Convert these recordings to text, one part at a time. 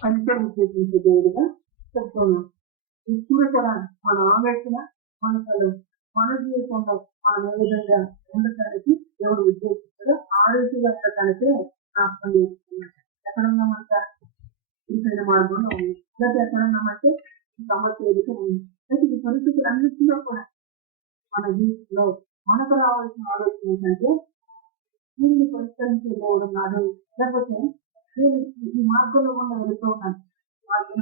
పరిచయం చేసే దేవుడిగా చెప్తున్నాం. ఇప్పుడు కూడా మన ఆలోచన మనసులు మన జీవితంలో మనం ఏ విధంగా ఉండటానికి దేవుడు ఉద్దేశిస్తారో ఆ రీతిగా ఉండటానికి జ్ఞాపకం చేస్తున్నాం. ఎక్కడ ఉన్నామంట ఇంకైన మార్గంలో ఉంది, లేదా ఎక్కడ ఉన్నామంటే ఈ సమస్య ఎదుట ఉంది. అయితే ఈ పరిస్థితులు అన్నింటిలో కూడా మన జీవితంలో మనకు రావాల్సిన ఆలోచన ఏంటంటే దీన్ని పరిష్కరించే దేవుడు ఉన్నాడు, లేకపోతే నేను ఈ మార్గంలో కూడా వెళుతూ ఉన్నాను మార్గం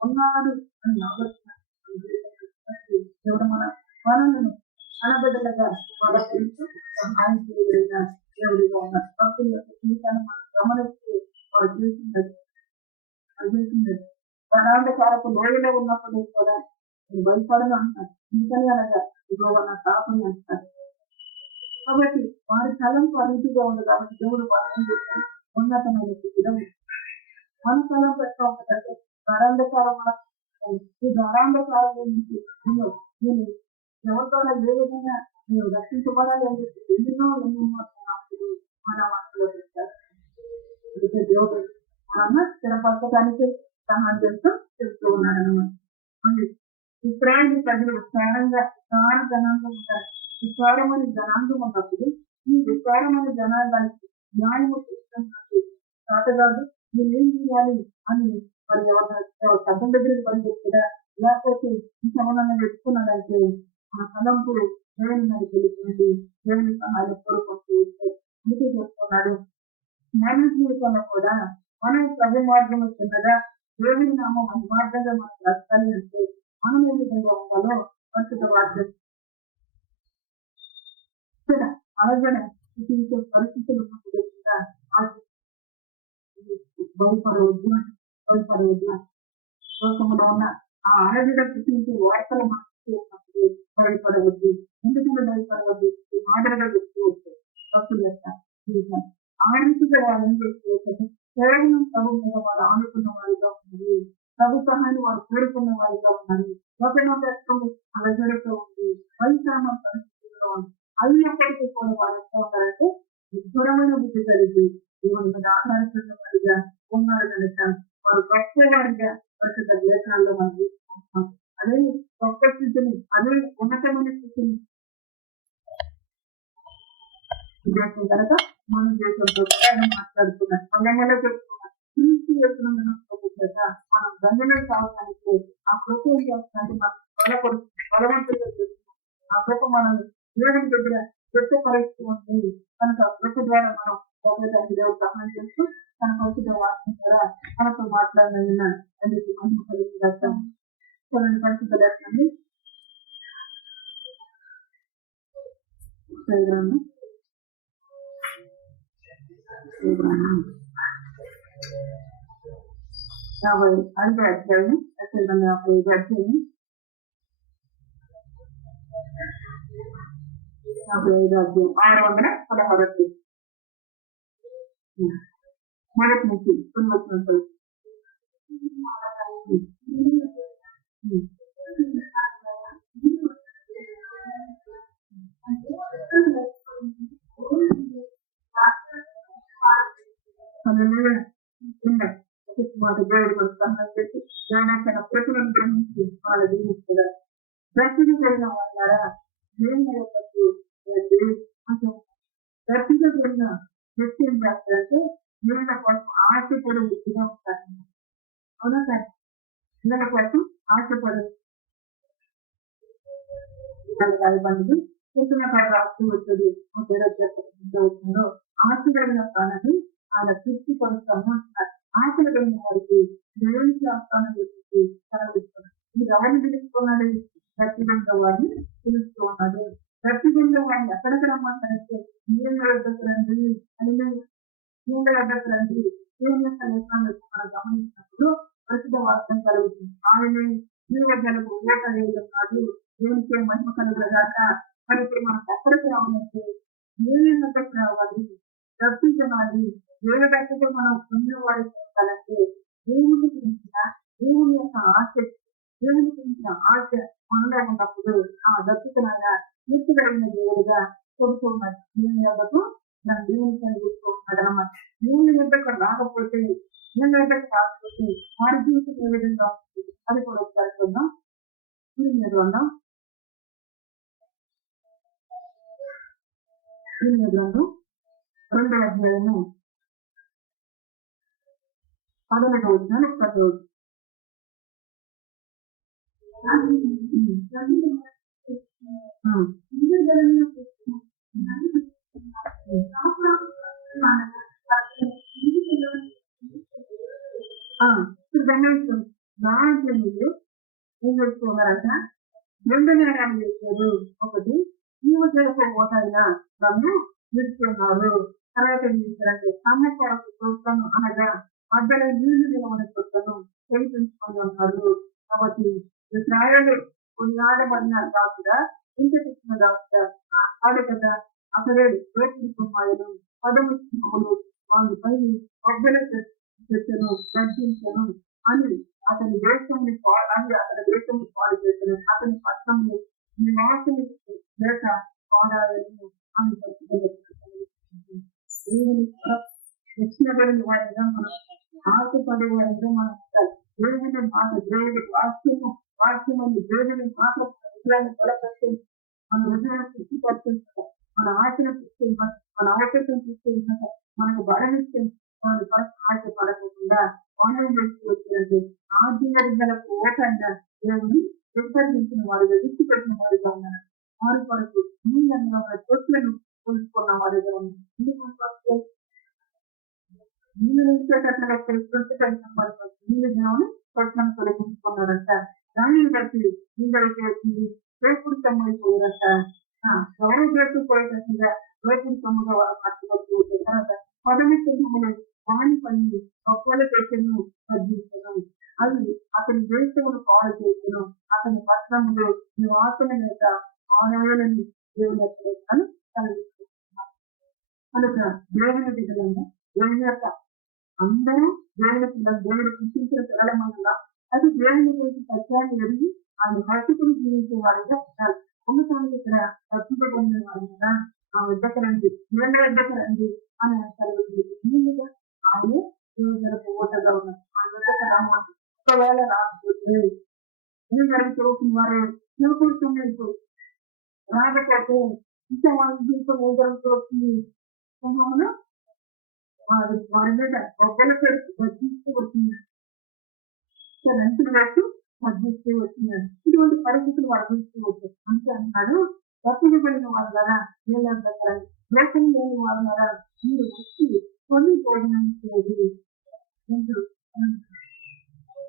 ఉన్నాడు అని ఆలోచన దేవుడు మనల్ని మన బిడ్డలుగా ప్రవర్తించి సహాయం చేయగలిగిన దేవుడిగా ఉన్నారు. భక్తుల యొక్క జీవితాన్ని మనం గమనిస్తే వారు చేసినది పరాంధకారపు లోయలో ఉన్నప్పుడు కూడా నేను భయపడను అంటారు. ఎందుకని అనగా ఇదిగో నా కాపుని అంటారు. కాబట్టి వారి తలంపు అన్నిటిగా ఉంది కాబట్టి దేవుడు వారిని చేసి ఉన్నతమైన స్థితిలో మన తలం పెట్టే పరాంధకారం ఈ ధారాంధకారం నుంచి నేను ఎవరితో ఏ విధంగా నేను రక్షించబడాలి అని చెప్పి ఎన్నో మన మనసులో పెట్టారు. అందుకే దేవుడు మన స్థిరపరచడానికి సహాయం చేస్తూ చెప్తూ ఉన్నాడు అన్నమాట. మళ్ళీ ఇస్రాయేల్ ప్రజలు విస్తారంగా జనాంగం ఉంటారు. విస్తారమైన జనాంగం ఉన్నప్పుడు ఈ విస్తారమైన జనాంగానికి న్యాయము చేస్తున్నట్టు తాతగారు నేనేం చేయాలి అని మరి ఎవరు సభ్యుల దగ్గరికి పనిచేస్తుందా, లేకపోతే ఇంకెవరన్నా పెట్టుకున్నాడంటే ఆ తలంపు దేవుని మీద తెలుస్తుంది. దేవుని సహాయం కోరుకుంటూ అందుకే చెప్తున్నాడు మన జీవితంలో కూడా మనం ప్రభు మార్గం చిన్నగా దేవుని నామం అనివార్యంగా మనకు రాష్ట్రాలు అంటే మనం ఏ విధంగా ఉండాలో పరిస్థిత వాక్యం అలాగే పరిస్థితులు భయపడవద్దు లోకంలో ఉన్న ఆ అడవిలో పుట్టించే వార్తలు మనకు భయపడవద్దు. ఎందుకంటే భయపడవద్దు మాదిరిగా చెప్పుకోవచ్చు. భక్తుల యొక్క జీవితం ఆ రీతిగా వాళ్ళు ఏం చేసుకోవచ్చు, కేవలం ప్రభు మీద వాళ్ళు ఆనుకున్న వారిగా ఉన్నారు, ప్రభు సహాయాన్ని వాళ్ళు కోరుకున్న వారిగా ఉన్నారు. ఒకరినొకరు అలజడితో ఉంది, పరిశ్రమ పరిస్థితుల్లో ఉంది. అయినప్పటికీ కూడా వాళ్ళు ఎంత ఉంటారంటే దూరమైన బుద్ధి కలిగి దేవుని మీద ఆధారపడిన వారిగా ఉన్నారు కనుక వారు గొప్ప వారిగా పరిస్థిత లేఖనాల్లో మనం చూసుకుంటున్నాం. అదే గొప్ప స్థితిని, అదే ఉన్నతమైన స్థితిని దేశం కనుక మనం దేశంతో మాట్లాడుతున్నాం. మళ్ళీ చెప్తున్నాం మనం దండలో సాగడానికి ఆ కృప ఏం చేస్తుందంటే మనం బలవంతులుగా చేస్తున్నాం. ఆ కృప మనం దేవుని దగ్గర వ్యక్తపరుస్తూ ఉంది కనుక కృప ద్వారా మనం గొప్పదానికి దేవుడు సహాయం చేస్తూ తన పరిస్థితి వాక్యం ద్వారా మనతో మాట్లాడిన అందుకు మనం కలిసి రాస్తాం. చూడండి పరిస్థితులు లేకండి యాభై ఐదు అధ్యాయం 55 అధ్యాయం 55 అధ్యాయం 616 మొదటి నుంచి కొన్ని వచ్చిన మాట దేవుడు సహాయం చేసి తన ప్రజలను గ్రహించి వాళ్ళ జీవిస్తారు. రక్షణ కలిగిన వాళ్ళారా దేవుని రక్షణ కలిగిన వ్యక్తి ఏం చేస్తారంటే వీళ్ళ కోసం ఆశపడే వ్యక్తిగా ఉంటారు. అవునా సార్? వీళ్ళ కోసం ఆశపడే రాయబండి చిన్న కాడ రాస్తూ వచ్చేది వచ్చిందో ఆశ కలిగిన స్థానాన్ని ఆయన తృప్తి పరుస్తాను అంటున్నారు. ఆశలు కలిగిన వారికి దేవుని చేస్తానని చెప్పి సెలవిస్తున్నాడు. మీరు ఎవరిని పిలుచుకున్నాడు? ప్రతిబంధ వారిని పిలుస్తూ ఉన్నాడు. ప్రతిబంధ వారిని ఎక్కడికి రమ్మంటారంటే నీళ్ళ వద్దకు రండి అని నీళ్ళ వద్దకు రండి. దేవుని యొక్క లేఖనాలు మనం గమనించినప్పుడు ప్రసిద్ధ వాక్యం కలుగుతుంది. ఆయన నీళ్ళ జలకు ఓట వేయడం దేవునికే మహిమ కలుగుదాక. మరి ఇప్పుడు మనకు ఎక్కడికి రావాలంటే దేవుని వద్దకు రావాలి, రక్షించాలి. దేవుని దగ్గర మనం పొందినవాడి చేయాలంటే దేవుని గురించిన దేవుని యొక్క ఆసక్తి, దేవుని గురించిన ఆశ మనలో ఉన్నప్పుడు ఆ దర్శకులైన కీర్తి కలిగిన దేవుడిగా చెబుతూ ఉన్నాడు. దేవుని వద్దకు మనం దేవుని చూస్తూ ఉన్నాడు అన్నమాట. దేవుని వద్దకు రాకపోతే దేవుని వద్దకు రాకపోతే వారి జీవితం ఏ విధంగా ఉంటుంది అది కూడా ఒకసారి చూద్దాం. ఇర్మియా గ్రంథం 2వ అధ్యాయము 11వ వచనం ఒకసారి చదువు. నాయకులు ఏం చేస్తున్నారంట? 2 నేరాలు చేశారు. ఒకటి నీవు జరపబోతైనా నన్ను నిలుస్తున్నారు. తర్వాత ఏం చేశారంటే అమ్మ కొరకు చూస్తాను అనగా మధ్యలో నీళ్లు నిలవని చూస్తాను తెలిపించుకొని ఉన్నారు. కాబట్టి ఇస్రాయేలు కొనియాడబడిన దాసుగా ఇంత తెచ్చిన దాసుగా ఆడు కదా అసలే రేపు కుమారులు 10 సింహములు వాళ్ళపై ఒబ్బల చర్చను గర్జించను అని అతని దేశాన్ని పాడు చేశాను. అతని పట్టణంలో నివాసులు లేక పాడాలను అని తెచ్చినబడిన వారిగా మనం ఆశపడే వారిగా మనం దేవుని మాట దేవుడి వాక్యమని దేవుని మాట హృదయాన్ని బలపరిచే మన హృదయాన్ని శుద్ధిపరిచేంత మన ఆశను చూసేంత మన అవకాశం చూసేంత మనకు బలమిస్తే మన పరస్పర ఆశ పడకుండా ఆన్లైన్ చేస్తూ వచ్చినట్టు ఆధ్యాత్మికలకు ఓటైనా దేవుని విసర్జించిన వారిగా విడిచిపెట్టిన వారిగా ఉన్నారు. వారి కొరకు నీళ్ళను చోట్లను కొలుసుకున్న వారిగా ఉన్నారు. నీళ్ళు నిలిచేటట్లుగా తెలుసుకుంటే నీళ్ళు జ్ఞానం చోట్లను తొలగించుకున్నారంట. దానిని బట్టి నీళ్ళకి వచ్చింది రేపుడు తమ్మైపోయారంట. ఎవరు చేస్తుపోయేటట్టుగా రేపుడు తమ్ముగా వారు మర్చిపోతూ తర్వాత 10 సింహములు వాణి పని గొప్పల చేసను తగ్గించను. అవి అతని దేశమును పాడు చేసను. అతని పట్టణంలో నివాసన లేక ఆనవేలని దేవుని కలిగిస్తున్నారు. కనుక దేవుని బిడ్డలంగా దేవుని యొక్క అందరూ దేవుని పిల్లలు దేవుడు పుట్టించిన పిల్లల మందుగా అది దేవుని గురించి సత్యాన్ని ఎరిగి ఆయన భక్తులు జీవించే వారిగా ఉంటారు. కొన్నిసార్లు ఇక్కడ భక్తులు పొందిన వారు కదా ఆ వద్దకు రండి దేవుని వద్దకు రండి అని అంటారు. నీళ్ళుగా ఆయనే దేవులకు ఓటగా ఉన్నారు. ఆ వద్దకు రావాలి. ఒకవేళ రాకపోతే ఏం జరుగుతుంది? వారు నిలబడుతున్నట్టు రాకపోతే ఇంకా వాళ్ళ జీవితం ఏం జరుగుతుంది? వారి మీద ఒక్కల పేరు తగ్గిస్తూ వచ్చింది. రైతులు వేస్తూ తగ్గిస్తూ వచ్చినారు. ఇటువంటి పరిస్థితులు వర్తిస్తూ వచ్చారు. అంటే అన్నాడు తప్పులు పడిన వాళ్ళ ద్వారా వీళ్ళంటారు లోకం లేని వాళ్ళ ద్వారా మీరు వచ్చి కొన్ని భోజనం చేయాలి.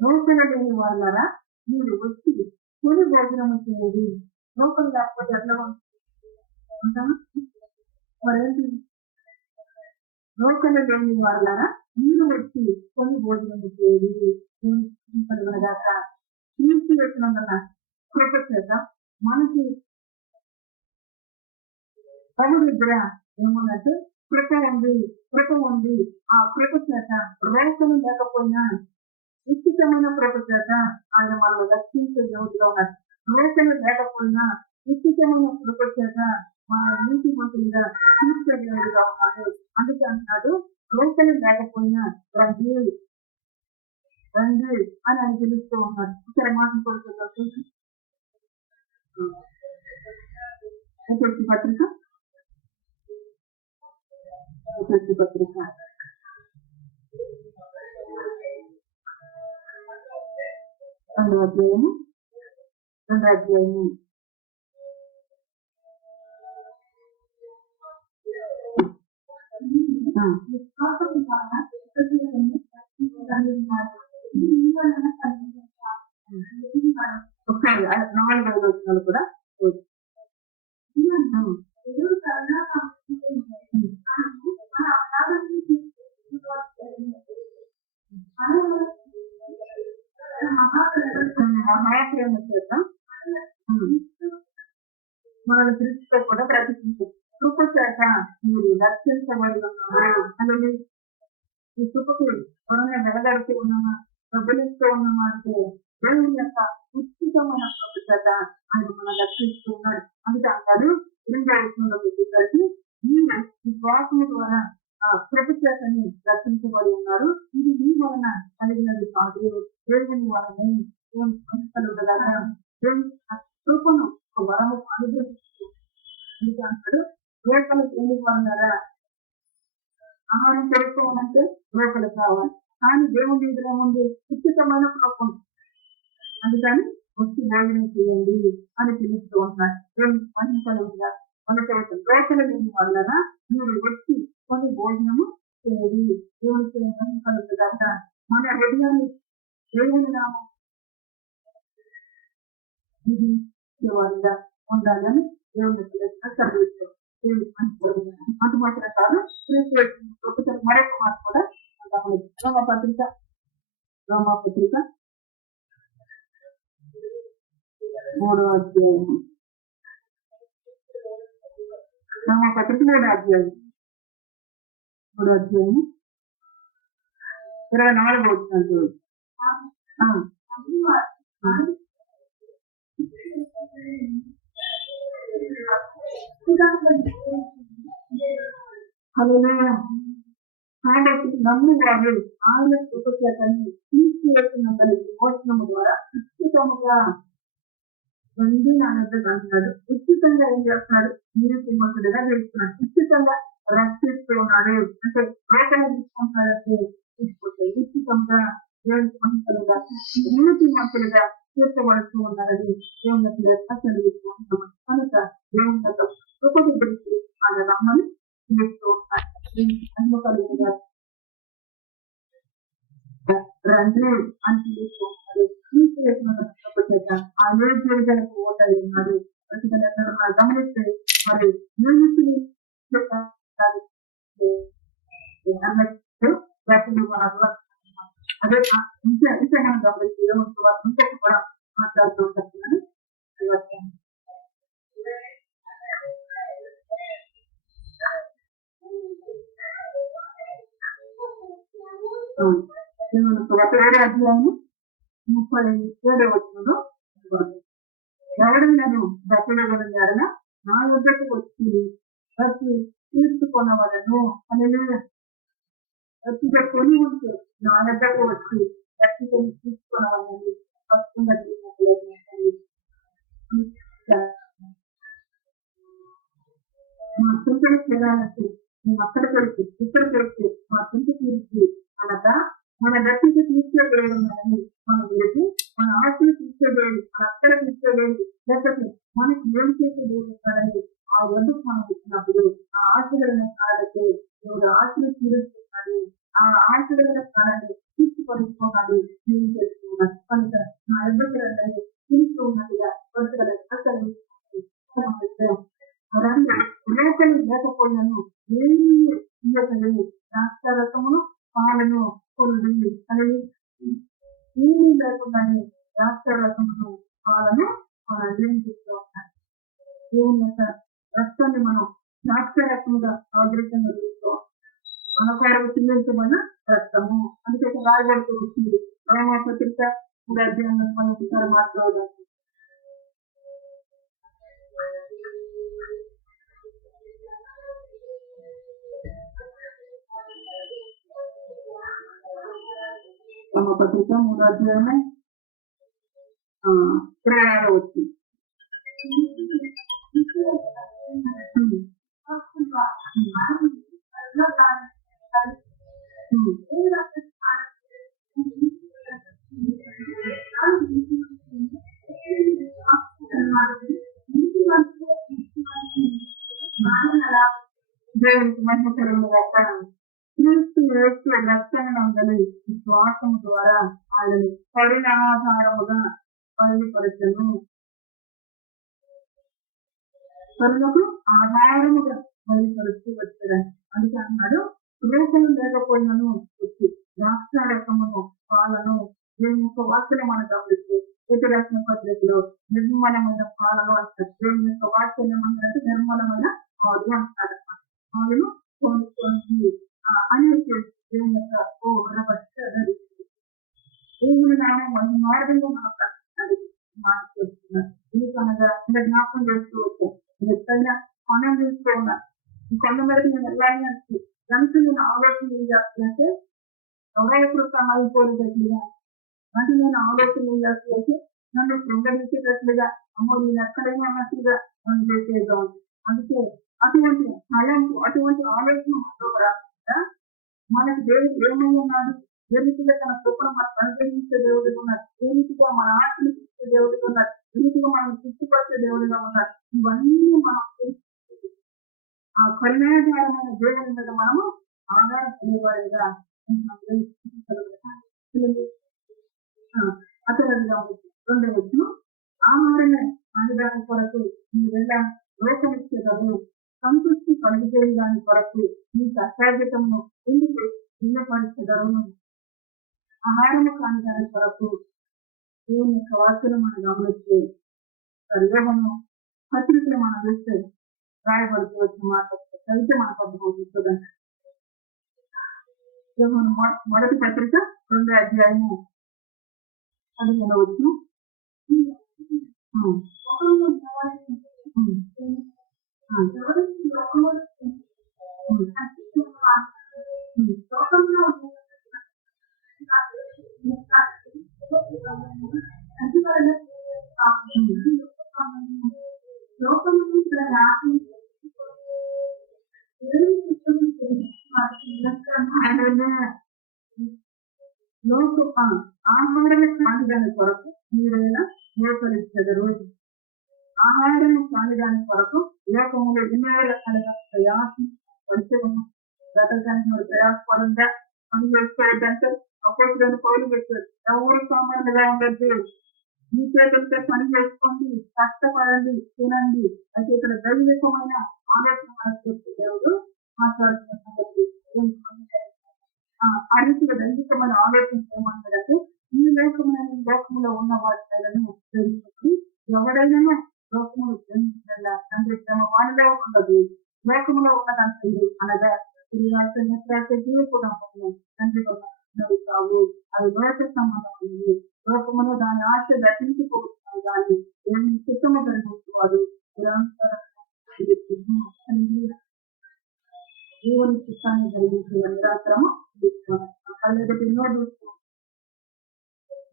లోకం లేని వాళ్ళ ద్వారా మీరు వచ్చి కొన్ని భోజనం చేయాలి. లోకం లేకపోతే ఎట్లా ఉంటామా? మరేంటి లోకం లేని వాళ్ళ ద్వారా మీరు వచ్చి కొన్ని భోజనం చేయాలి. తీర్చి వచ్చినందున కృప చేత మనకి ప్రభు దగ్గర ఏమన్నట్టు కృప ఉంది. ఆ కృప చేత రోగం లేకపోయినా నిశ్చితమైన కృప చేత ఆయన మనల్ని రక్షించే యోగుగా ఉన్నారు. రోగం లేకపోయినా నిశ్చితమైన కృప చేత మన నీతి మంత్రులుగా తీర్చే యోగుగా ఉన్నారు. అందుకే అంటున్నాడు రోగం లేకపోయినా రండి అని ఆయన పిలుస్తూ ఉన్నారు. ఇక్కడ మాటలు పడుతుందా చూసి పత్రిక 2వ అధ్యాయము 4వ వచనాలు కూడా మహాప్రేమ చేత మనల్ని దృష్టితో కూడా ప్రతిష్ఠించారు. కృప చేత మీరు రక్షించబడి ఉన్నారు అనేది ఈ కృపకు ఎవరైనా వెలగడుతూ ఉన్నామా ప్రబలిస్తూ ఉన్నామా అంటే దేవుని యొక్క ఉచితమైన కృప చేత ఆయన మనం రక్షిస్తూ ఉన్నాడు. అందుకే అంటారు 2వ వచనంలో వచ్చేసరికి మీరు విశ్వాసము ద్వారా ప్రభు చేతని రక్షించబడి ఉన్నారు. ఇది మీ వలన కలిగినది కాదు, దేవుని వలనే. దేవుని కలుగుదలగా దేవుని కృపను ఒక వరము అనుగ్రహించి అంటాడు. రేపలు ఎందుకు అన్నారా? ఆహారం తెలుసుకోవాలంటే రేపలు కావాలి, కానీ దేవుని ఎదుర ముందు ఉచితమైన కృపను, అందుకని వచ్చి భోజనం చేయండి అని పిలుస్తూ ఉంటారు. దేవుని మహిమలు ఉన్నారు. మన రేపలు లేని వలన మీరు వచ్చి కొన్ని భోజనము చేయండి. దేవునికి మహిమలు కదా. మన హృదయాన్ని దేవుని నామం ఇది వారిగా ఉండాలని దేవుని చదివిస్తాం. అది మాత్రం కాదు, ఒకసారి మరొక మాట కూడా రోమపత్రిక 3వ అధ్యాయం, రోమపత్రిక 3వ అధ్యాయం 24 వచ్చినట్టు. కాబట్టి నమ్మువారు ఆయన కృపచేతని తీసివేసినందరికి మోసనము ద్వారా ఉచితముగా రండి అన్నట్టు అంటున్నాడు. ఉచితంగా ఏం చేస్తున్నాడు? మీరు శ్రీమంతుడిగా చేస్తున్నాడు. ఉచితంగా రక్షిస్తూ ఉన్నాడు. అంటే రోకలు తీసుకుంటాడంటే తీసుకుంటాడు. ఉచితంగా దేవునికి మహిమలుగా మీరు శ్రీమంతులుగా తీర్చబడుతూ ఉన్నారని దేవుని చదివిస్తూ ఉంటాం. కనుక దేవుని కృపను గురించి ఆయన రమ్మని పిలుస్తూ ఉంటారు. రండి అని పిలుస్తూ ఉంటారు. తీసివేసిన ఆ ఏడుకు ఓటై ఉన్నారు. గమనిస్తే మరి అదే ఇంకా మనం గమనిస్తే ఇంకొక కూడా మాట్లాడుతూ ఉంటారు. అధ్యాయము 37వ వచనంలో ఎవడు నేను దశలగలన నా వద్దకు వచ్చి తీసుకున్నవాళ్ళను అని కొని ఉంటే నా వద్దకు వచ్చి రక్షితని తీసుకున్నవాళ్ళని స్పష్టంగా మా చింతలు చేయాలంటే మేము అక్కడికి వెళ్తే ఇక్కడికి వెళ్తే మా చింత తీర్చి అనగా మన గట్టికి తీసుకెళ్ళడం మనం వెళితే మన ఆశలు తీసుకెళ్ళేది, మన అక్కడ తీసుకెళ్ళేది, లేకపోతే మనకి ఏం చేసేది ఆ వద్దకు మనం ఇచ్చినప్పుడు ఆ ఆశలైన స్థానాలకి ఎవరు ఆశలు తీరుస్తున్నాడు, ఆ ఆశలైన స్థానాన్ని తీసుకుపరుచుకున్నాడు, ఏం చేస్తున్నాడు కనుక నా ఇబ్బందులందరినీ తీరుస్తూ ఉన్నట్టుగా వరుసలు రేపలు లేకపోయినాను ఏమీ ఇయ్యకలేదు, ద్రాక్షారసమును పాలను కొనుడి అనేది ఏమీ లేకుండానే ద్రాక్షారసమును పాలను మనం ఏం చేస్తూ ఉంటాం. దేవుని యొక్క రక్తాన్ని మనం ద్రాక్షారసముగా ఆదృశ్యంగా తీసుకోవాలి. మన కొరకు చెల్లించబడిన రక్తము అందుకే రాయబడుతూ వచ్చింది. రోమపత్రిక 3వ అధ్యాయంలో మనం ఒకసారి మాట్లాడాలి. రోమపత్రిక 3వ అధ్యాయము 26వ వచ్చింది. దేవునికి మహిమకరమైన క్రీస్తు యేసు రక్షణనందలి విశ్వాసం ద్వారా ఆయనను పరిణాధారముగా బయలుపరచను. కరుణకు ఆధారముగా బయలుపరుస్తూ వచ్చాడని అందుకే అన్నాడు. రూపం లేకపోయినను వచ్చి ద్రాక్షారసమును పాలను దేవుని యొక్క వాక్యం మనం గమనిస్తే ఇతరత్న పద్ధతిలో నిర్మలమైన పాలను అంటారు. దేవుని యొక్క వాక్యం ఏమంటారంటే నిర్మలమైన పాలు అంటారు. పాలను కొనుక్కొని అనేక దేవుని యొక్క దేవుని నామం మన మార్గంలో మనం మాట్లాడుతున్నారు. ఎందుకనగా ఇలా జ్ఞాపకం చేస్తూ వచ్చాం. ఎప్పుడైనా కొనం చేస్తూ ఉన్నారు. ఈ కొండ మేరకు నేను వెళ్ళాలి అంటే కనుక నేను ఆలోచన ఏం చేస్తున్నట్టే ఎవరైనా సహాయపడేటట్లుగా అంటే నేను ఆలోచన ఏం చేస్తున్నట్టే నన్ను కృంగరించేటట్లుగా అమ్మో నేను ఎక్కడైనా అన్నట్లుగా నన్ను చేసేద్దాం. అందుకే అటువంటి తలంపు అటువంటి ఆలోచన మనలో రాకుండా మనకి దేవుడు ఏమై ఉన్నాడు, ఏ రీతిగా తన కృపను మనకు అనుగ్రహించే దేవుడిగా ఉన్నాడు, ఏ రీతిగా మన ఆత్మని ఇచ్చే దేవుడిగా ఉన్నాడు, ఏ రీతిగా మనం తృప్తిపరిచే దేవుడిగా ఉన్నాడు, ఇవన్నీ మనం ఆ కన్యాధారమైన దేవుడి మీద మనము ఆధారపడేవారిగా అతడిగా రెండవ వచ్చిన ఆహారమే అనుదాని కొరకు మీరు వెళ్ళ లోకమిచ్చేదారు సంతృప్తి కలుగుతాయి దాని కొరకు మీ కష్టార్జితము ఎందుకు నిన్నపరిచేదారు. ఆహారము కాని దాని కొరకు దేవుని యొక్క వాక్యను మనం గమనిస్తే సరిగమను పత్రికలు మనం చూస్తే రాయబడుతూ వచ్చిన మాట చదివితే మనకు అర్థమవుతుంది. మొదటి పత్రిక 2వ అధ్యాయము 15వ వచనం. ఆహారము కానిదాని కొరకు మీరైనా లోకలిచ్చదరు. ఆహారము కానిదాని కొరకు లోకములు ఎన్నో రకాలుగా ప్రయాసం పరిచయము బ్రతకడానికి మరి ప్రయాసపడంగా పని చేసుకోవద్దంటే అపోజిట్ పౌలు పెట్టారు. ఎవరు సామాన్యులుగా ఉండద్దు, మీ చేతులతో పని చేసుకోండి, కష్టపడండి, తినండి. అయితే ఇక్కడ దైవికమైన ఆలోచన మనకు దేవుడు మాట్లాడుతున్న సంగతి ఆ రీతిగా దైవికమైన ఆలోచన ఏమంటారంటే ఈ లోకంలో ఉన్న వాటిలను తెలుసుకుని ఎవరైనా లోకములు ప్రేమించాలా తండ్రి ప్రేమ వాడిలో ఉండదు. లోకంలో ఉన్నదంటే అనగా తండ్రి కావు, అవి లోక సంబంధమైనవి. లోకములో దాని ఆశ దర్శించుకోవచ్చు కానీ ఏమి చిత్తము కలిగించేవాడు దేవుని చిత్తాన్ని కలిగించే నిరాశ్రమం కళ్ళెదటి ఎన్నో చూసుకో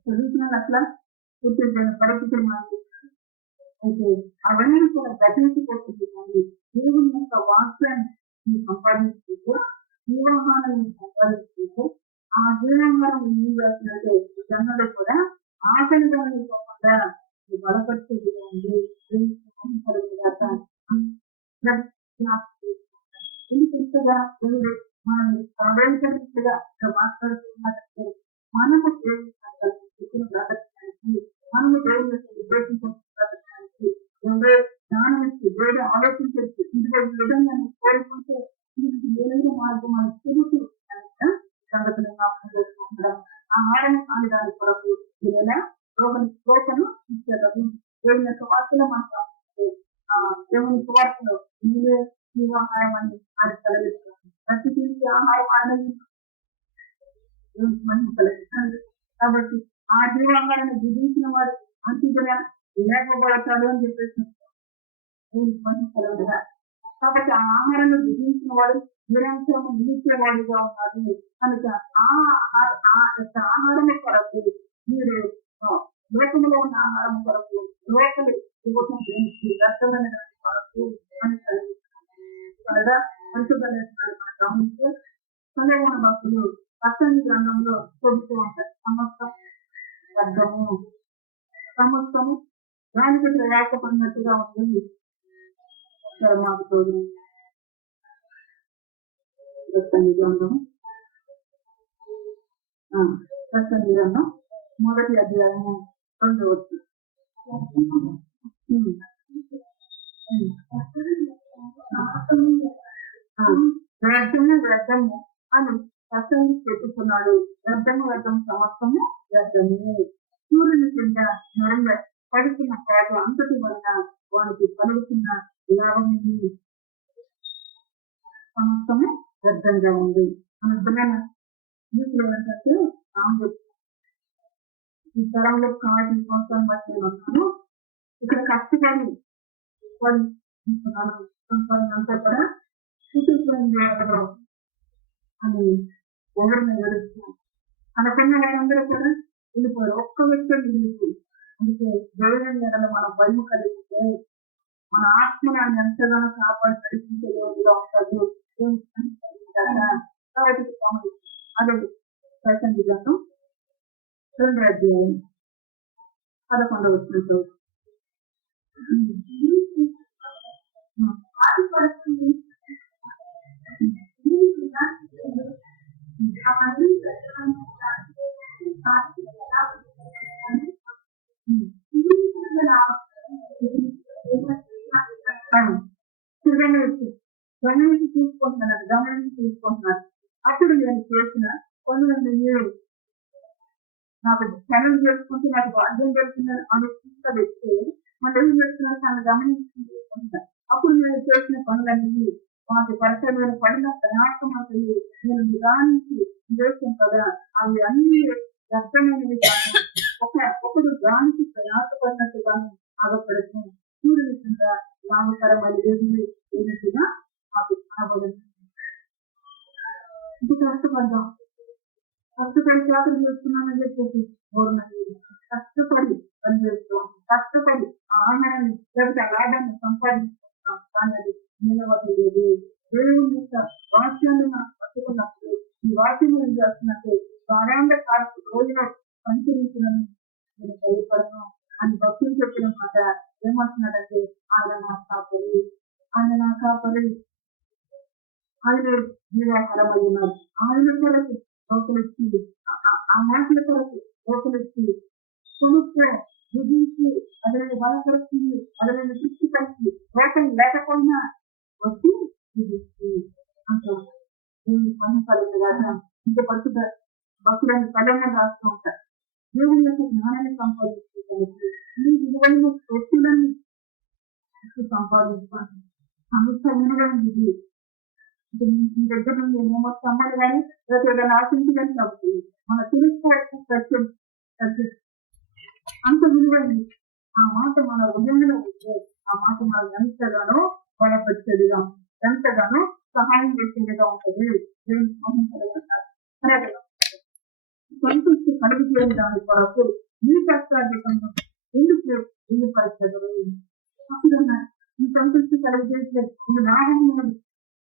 చదువుతున్నారు అట్లా కూర్చొని పరిస్థితులు మనకి అయితే అవన్నీ కూడా దర్శించుకోవచ్చు కానీ దేవుని యొక్క వాక్యాన్ని సంపాదించుకుంటే జీవాహారాన్ని సంపాదించుకుంటే ఆ జీవాహారం ఏం చేస్తున్నట్టే జన్మలో కూడా ఆకలిగా కాకుండా బలపరిచేది ఉంది. ఎందుకంతగా దేవుడు మనం ప్రవేశించగా మాట్లాడుతున్నట్టు మనము దేవుని బ్రతకడానికి మనము దేవుని ఉద్దేశించడానికి జ్ఞానం ఇచ్చి దేవుడు ఆలోచించవచ్చు. ఇదిగో ఈ విధంగా కోరుకుంటే దీనికి ఏదైనా మార్గం మనకు తెలుసు సంగతిని జ్ఞాపకం చేసుకుంటున్నాం. ఆహారం కాని దాని కొరకు ఏదైనా లోకను ఇచ్చేదాన్ని దేవుని యొక్క వార్తలో మనకు దేవుని వార్తలో మీరే జీవాహారం అని అది కలిగిస్తారు. ప్రతి తిరిగి ఆహారం అనేది మహిమ కలిగిస్తుంది. కాబట్టి ఆ జీవాహారాన్ని విధించిన వాడు మంచిగా లేకపోతాడు అని చెప్పేసి మహిమ కలుగుతుంది. కాబట్టి ఆ ఆహారాన్ని విధించిన వాడు నిరంతరం నిలిచేవాడిగా ఉన్నాడు. కనుక ఆ ఆహారం కొరకు మీరు లోకంలో ఉన్న ఆహారం కొరకు లోకలు కోసం దట్టమైన కొరకు అని కలిగిస్తారు. గమనిస్తే చంద్రమోహన భక్తులు పచ్చని గ్రంథంలో చెబుతూ ఉంటారు. సమస్తము దానికి ప్రయాసపడినట్టుగా ఉంది. మాకు తోడు గ్రంథము ప్రసంగి గ్రంథం 1వ అధ్యాయము 2వ వచనం. వ్యర్థము అని ప్రసంగి చెప్పుకున్నాడు. వ్యర్థము సమస్తము వ్యర్థమే. సూర్యుని కింద నడుమ పడుతున్న పాట అంతటి వలన వానికి కలుగుతున్న లాభమే సమస్తము వ్యర్థంగా ఉంది. అర్థమైన ఏంటంటే ఈ తరంలో కావాల్సిన సంవత్సరం బట్టి ఉన్నాను. ఇక్కడ కష్టపడి సంపాదన అంతా కూడా చూపించడం అని ఎవరిని విడుస్తున్నాం. అనుకున్న వారందరూ కూడా వెళ్ళిపోయారు, ఒక్క వ్యక్తి మిగిలిపోయి. అందుకే దేవుని ఎడల మనం భయం కలిగితే మన ఆత్మను ఆయన ఎంతగానో కాపాడి నడిపించే దేవుడిగా ఉంటాడు. కాబట్టి అదే ప్రసంగి గ్రంథం 2వ అధ్యాయం 11వ వచనంతో గమనించి చూసుకుంటున్నాను. అప్పుడు నేను చేసిన పనులన్నీ నాకు పనులు చేసుకుంటే నాకు భాగ్యం దొరుకుతుందని అనుకుంటా వ్యక్తి మనం ఏం చేస్తున్నారు తను గమనించి చూసుకుంటున్నాను. అప్పుడు నేను చేసిన పనులన్నీ మాకు పరిసరాలు పడిన ప్రయాసమవుతాయి. నేను నిదానించి చేసాను కదా, అవి అన్ని వ్యర్థమైనవి కాదు. ఒకడు దానికి ప్రయాసపడినట్టుగాను ఆగపడుతుంది. సూర్యుని కింద లాభకరమైన ఏమిటిగా మాకు కనబడుతుంది. ఇంత కష్టపడ్డాం, కష్టపడి చేతలు చేస్తున్నానని చెప్పేసి కష్టపడి పనిచేస్తాం, కష్టపడి ఆహారాన్ని లేకపోతే లాభాన్ని సంపాదించుకుంటాం. కానీ అది నిలవలేదు. దేవుని యొక్క వాక్యాన్ని మనం పట్టుకున్నప్పుడు ఈ వాక్యం ఏం చేస్తున్నట్టు వారాంగ కాలకు రోజులో సంచరించడం నేను భయపడను అని భక్తులు చెప్పిన మాట ఏమంటున్నాడంటే ఆయన నా కాపరి, ఆయన నా కాపరి, ఆయన జీవాహారమై ఉన్నారు. ఆయన కొరకు లోపలిచ్చి ఆ మాటల కొరకు లోపలిచ్చి కొనుక్కో విధించి అదనని బలపరుస్తుంది, అదనని తృప్తిపరిచి లోపం లేకపోయినా వచ్చి విధించి అంటారు. దేవుని పనులు కదా ఇంత పరిశుద్ధ భక్తులను కళ్ళని రాస్తూ ఉంటారు. దేవుని యొక్క జ్ఞానాన్ని సంపాదించుకోవడానికి ఈ విలువైన వ్యక్తులను సంపాదించుకోండి. అంత విలువైన ఇది మీ దగ్గర నుండి ఏమో సమ్మలు కానీ లేకపోతే ఏదైనా ఆశించదని కాబట్టి మన తెలుసుకోవచ్చు అంత విలువైంది. ఆ మాట మన హృదయంలో ఉంటే ఆ మాట మనం ఎంతగానో బలపరిచేదిగా, ఎంతగానో సహాయం చేసేదిగా ఉంటుంది. సంతృప్తి కలుగుతుంది. దాని కొరకు మీ కష్టాధికంగా ఎందుకు ఎన్ని పరిస్థితులు అప్పుడు ఈ సంతృప్తి కలిగేట్లే ఇది లాభం,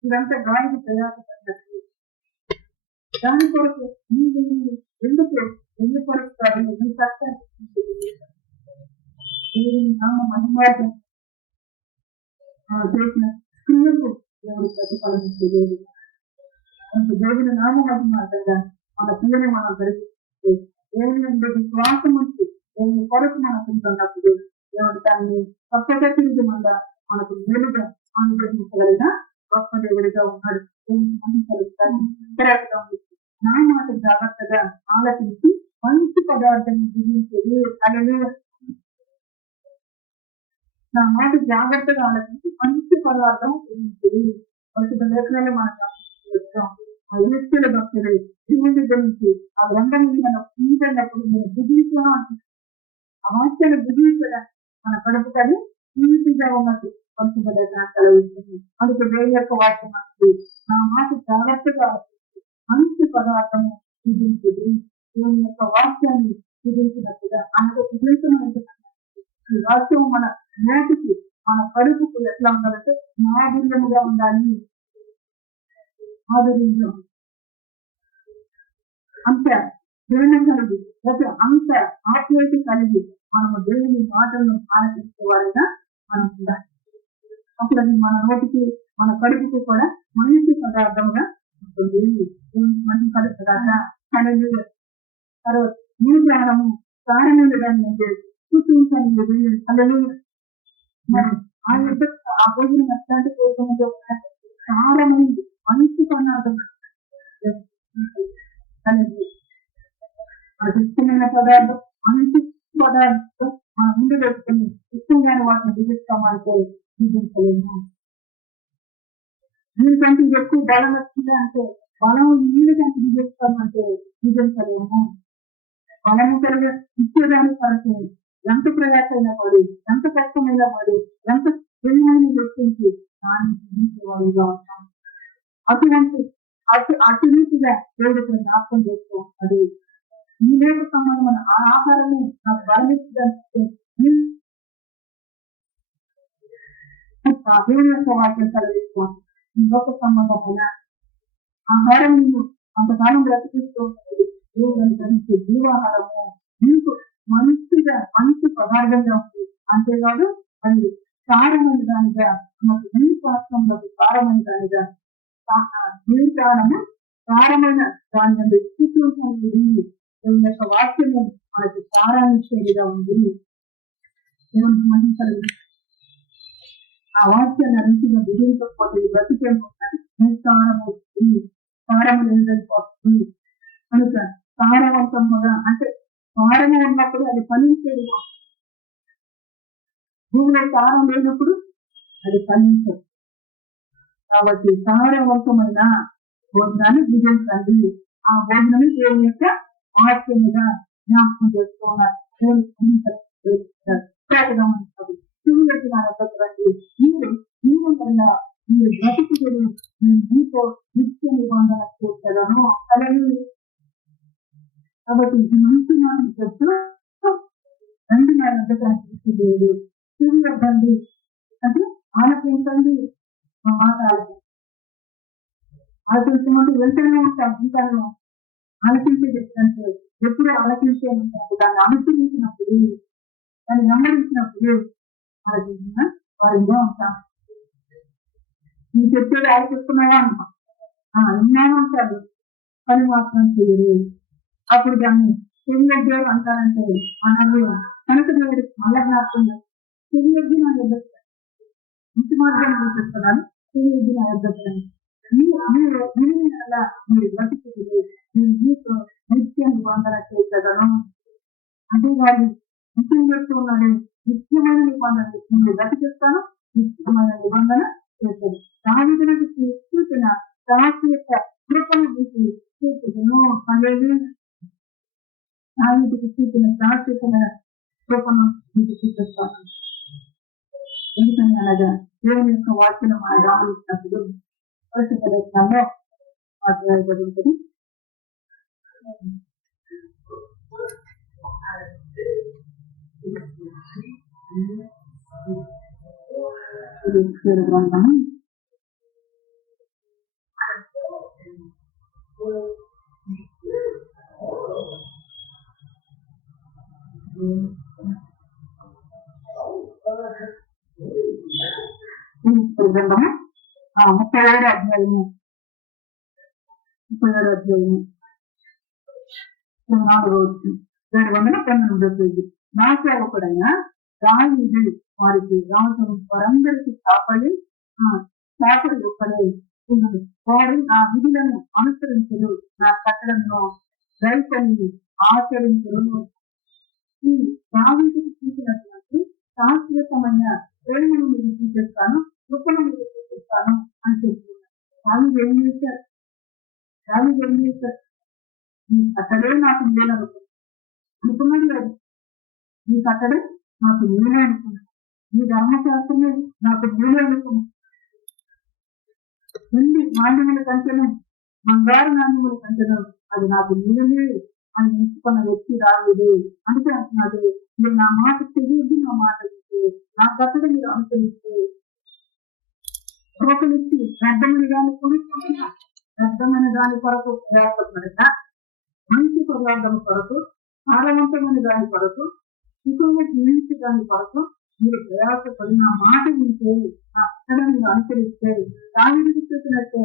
ఇదంతా గాలికి ప్రయాసపడినట్టు దాని కొరకు ఎందుకు ఎన్ని పరుస్తారు ఈ కష్టాన్ని మహిమార్గం చేసిన స్త్రీలకు దేవుడు ప్రతిఫలించేది. దేవుని నామ మహిమార్గంగా మన పిల్లని మనం ధరిస్తే దేవుని విశ్వాసం ఉంచి దేవుని కొరకు మనకు ఉంటున్నప్పుడు దేవుడు దాన్ని తప్పగా తిరిగి మళ్ళా మనకు మేలుగా అనుగ్రహించగలిగిన గొప్ప దేవుడిగా ఉన్నాడు. నా మాట జాగ్రత్తగా ఆలోచించి మంచి పదార్థం జీవించేది అనేది నా మాట జాగ్రత్తగా ఆలోచించి మంచి పదార్థం జీవించేది. పరిశుద్ధ లేఖనాలు మనం వచ్చాం. ఆ వ్యక్తుల భక్తులు దేవుని గురించి ఆ గ్రంథం మనం పూజన్నప్పుడు నేను బుద్ధించడం అంటున్నాను. ఆ వాక్యాలు బుద్ధించడం మన కడుపుకని ఈజీగా ఉన్నట్టు పరిశుద్ధ లేఖనాలు కలిగిస్తుంది. అందుకే దేవుని యొక్క వాక్యం మనకి నా మాట జాగ్రత్తగా ఆలోచించి మంచి పదార్థము విధించేది. దేవుని యొక్క వాక్యాన్ని విధించినట్టుగా అందులో విధించడం ఈ వాక్యం మన నోటికి మన కడుపుకు ఎట్లా ఉండాలంటే మాధుర్యముగా ఉండాలి. మాధుర్యంగా అంత ప్రేమ కలిగి లేకపోతే అంత ఆప్యాయత కలిగి మనము దేవుని మాటలను ఆలకించే వారిగా మనం ఉండాలి. అప్పుడు అది మన నోటికి మన కడుపుకు కూడా మంచి పదార్థంగా ఉంటుంది. మంచి పదార్థం తర్వాత ఈ జ్ఞానము కారణంగా సూచించండి. మరి ఆ యొక్క ఆ భోజనం ఎట్లాంటి కోసంలో కారణమైంది మంచి పదార్థం అనేది మనకి ఇష్టమైన పదార్థం మంచి పదార్థం మన ముందు పెట్టుకుని ఇష్టంగానే వాటిని విధిస్తామంటే విధించలేము. దీనికంటే ఎక్కువ బలం వచ్చింది అంటే బలం నీళ్ళకంటే విధిస్తామంటే విధించలేము. బలము కలిగి ఇచ్చేదాని కొరకు ఎంత ప్రయాసైనా పడి ఎంత కష్టమైనా పడి ఎంత ప్రేమైన వ్యక్తించి దాన్ని విధించేవాడుగా ఉంటాం. అటువంటి అటు రీతిగా దేవుడు ఇక్కడ జ్ఞాపకం చేసుకో. అది ఈ లేఖ సంబంధమైన ఆ ఆహారము నాకు బలమిస్తుందంటే దేవుని యొక్క వాక్యం చదివిస్తూ ఈ లోక సంబంధమైన ఆహారం నీవు అంతకాలం బ్రతికిస్తూ దేవుని గ్రహించే జీవాహారము నీకు మంచి పదార్థంగా ఉంది. అంతేకాదు అది సారమైన దానిగా మనకు ఈ శాస్త్రంలో సారమైన దానిగా జీవితాలను సారమైన దాని నుండి దేవుని యొక్క వాక్యము మనకి సారాన్నిచ్చేదిగా ఉంది. దేవునికి మహిమ ఆ వాక్యాన్ని రీతిగా విధించకపోతే బ్రతికేమో సారము లేకపోతుంది కనుక సారవంతంగా అంటే సారము ఉన్నప్పుడు అది ఫలించేది. భూమిలో సారం లేనప్పుడు అది ఫలించదు. కాబట్టి సారవంతమైన భోజనాన్ని భుజించండి. ఆ భోజనాన్ని దేవుని యొక్క వాక్యముగా జ్ఞాపకం చేసుకున్నారు. మీరు వల్ల మీరు బ్రతుకులు నేను మీతో నిత్య నిబంధన చేస్తాను. కాబట్టి ఇది మంచి మాట చెప్తూ రండి నా వద్దకు లేదు చెవి వద్దండి అంటే ఆలకించండి మా మాట ఆలకించమంటే వెంటనే ఉంటాం. ఇంకా ఆలకించేది అంటే ఎప్పుడు ఆలకించే ఉంటాము. దాన్ని అనుసరించినప్పుడు దాన్ని వెంబడించినప్పుడు ఆలకించిన వారిగా ఉంటాం. నీకు చెప్పేది ఆలకిస్తున్నావా అన్నా విన్నాను అంటారు, పని మాత్రం చేయరు. అప్పుడు దాన్ని చెవియజ్ఞ అంటారంటే అన్నది కనుక దేవుడికి మళ్ళా జ్ఞాపకం చెవియజ్ఞ నా ఎద్దరు ఇంటి మార్గం చూపిస్తున్నాను. చెవియజ్ఞ నా ఎద్దరు మీరు బ్రతుకుతుంది నేను మీతో నిత్య నిబంధన చేసేదను. అంటే వారు నిత్యం చేస్తున్నాడు. నిత్యమైన నిబంధన నేను బ్రతికిస్తాను, నిత్యమైన నిబంధన చేస్తాను. దావిదులకు చూసిన దాసి యొక్క కృపను చూసి చూపును అనేది దావిదుకు చూసిన శాశ్వతమైన కృపను మీకు చూపిస్తాను. ఎందుకని అనగా దేవుని యొక్క వాక్యం మనం గమనించినప్పుడు పరిశుద్ధ లేఖనాల్లో మాట్లాడబడి ఉంటుంది. గ్రంథం గ్రంథము 37వ అధ్యాయము 4:12 నా సేవకుడైన దావీదు వారికి రాజు వారందరికీ కాపాడి ఒక్కడే వారు నా విధులను అనుసరించరు, నా కట్టడలను రైతుని ఆచరించరు. ఈ దావీదుకు చూసినటువంటి శాశ్వతమైన ప్రేమను మీరు చూపిస్తాను, కృపను మీరు చూపిస్తాను అని చెప్తున్నారు. దావీదు ఏం చేశారు? ఈ కట్టడే నాకు మేలు అనుకున్నాడు లేదు. ఈ కట్టడే నాకు మేలే అనుకున్నాను. ఈ ధర్మశాస్త్రమే నాకు మేలే అనుకున్నాను. వెండి నాణ్యముల కంచెను బంగారు నాణ్యముల కంచెను అది నాకు మేలే అని ఎంచుకున్న వ్యక్తి రాలేదు. అంటే అంటున్నాడు, మీరు నా మాట తెలియదు, నా మాట ఇస్తే నా కట్టడ మీరు అనుసరిస్తే ఒకరిచ్చి వ్యర్థమైన దాన్ని కొనుక్కుంటున్నా వ్యర్థమైన దాని కొరకు ప్రయాసపడక మంచి పదార్థం కొరకు సారవంతమైన దాని కొరకు సుఖంగా జీవించే దాని కొరకు మీరు ప్రయాసపడిన మాట వింటే నా అక్కడ మీరు అనుసరిస్తే దాని చూసినట్టే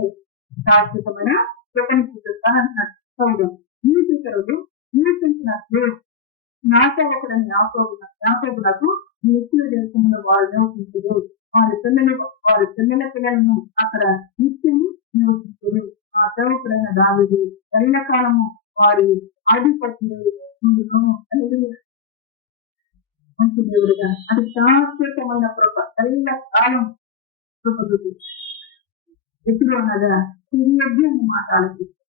శాశ్వతమైన కృపను చూపిస్తానంటున్నాడు. సౌదం నీతికరుడు నివసించినట్లు నా సేవకుడని యాకోబులకు మీ ఇచ్చిన దేశంలో వారు నివసించరు. వారి పిల్లల పిల్లలను అక్కడ నిత్యము నివసించరు. ఆ సేవకుడైన దావీదు ఎల్ల కాలము వారి ఆధిపత్యులు మంచి దేవుడిగా అది శాశ్వతమైన కృప ఎల్ల కాలం కృప చూపించు. ఎప్పుడు అనగా తిరిగి అని మాట ఆలోచిస్తారు.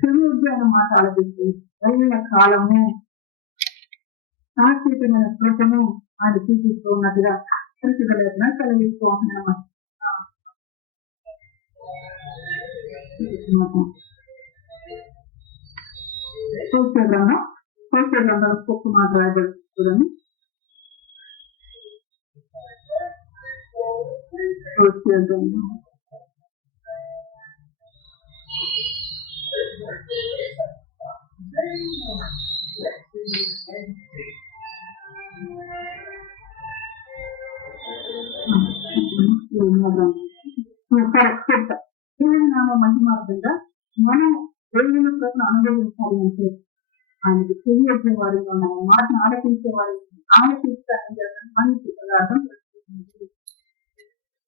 తిరిగి మాట ఆలోచిస్తే ఎల్ల కాలము శాశ్వతమైన కృపను ఆయన చూపిస్తూ ఉన్నట్టుగా పరిశుద్ధలేఖన కలిగిస్తూ గ్రంథం ఒక్క మాట రాయబడి చూడండి. దేవుని నామ మహిమార్థంగా మనం దేవుని కోసం అనుభవించాలి అంటే ఆయనకి తెలియజేవాడు ఉన్నాము, మాటను ఆలకించేవాడు ఆలకిస్తారని మంచి పదార్థం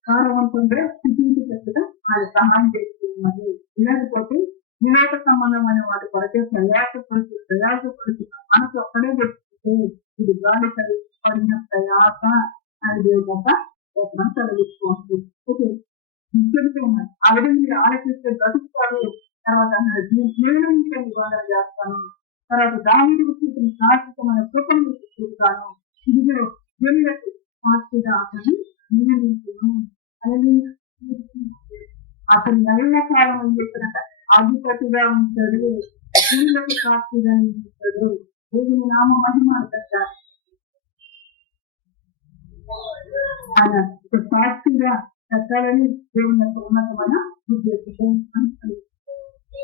సారవంతంగా స్థితించేటట్టుగా ఆయన సహాయం చేస్తున్నది. లేకపోతే వివేక సంబంధమైన వాటి కొరకే ప్రయాసపడుతున్న మనసు ఒక్కడే పెట్టుకుంటే ఇది గాలి పడిన ప్రయాస అని దేవుని యొక్క చదివించుకోవచ్చు. ఓకే, చెబుతూ ఉన్నాయి ఆ విధంగా మీరు ఆలోచిస్తే బ్రతుకుతారు. తర్వాత నేను విధానం చేస్తాను. తర్వాత దాని చూసిన శాశ్వతమైన కృపను చూపుతాను. ఇదిగో జనులకు సాక్షిగా అతను నియమించును. అతను నెల కాలం అని చెప్పినట్ట అధిపతిగా ఉంటాడు, జనులకు సాక్షిగా నియమిస్తాడు. దేవుని నామ మహిమార్థంగా ఆయన సాక్షిగా కట్టాలని దేవుని యొక్క ఉన్నతమైన ఉద్దేశం.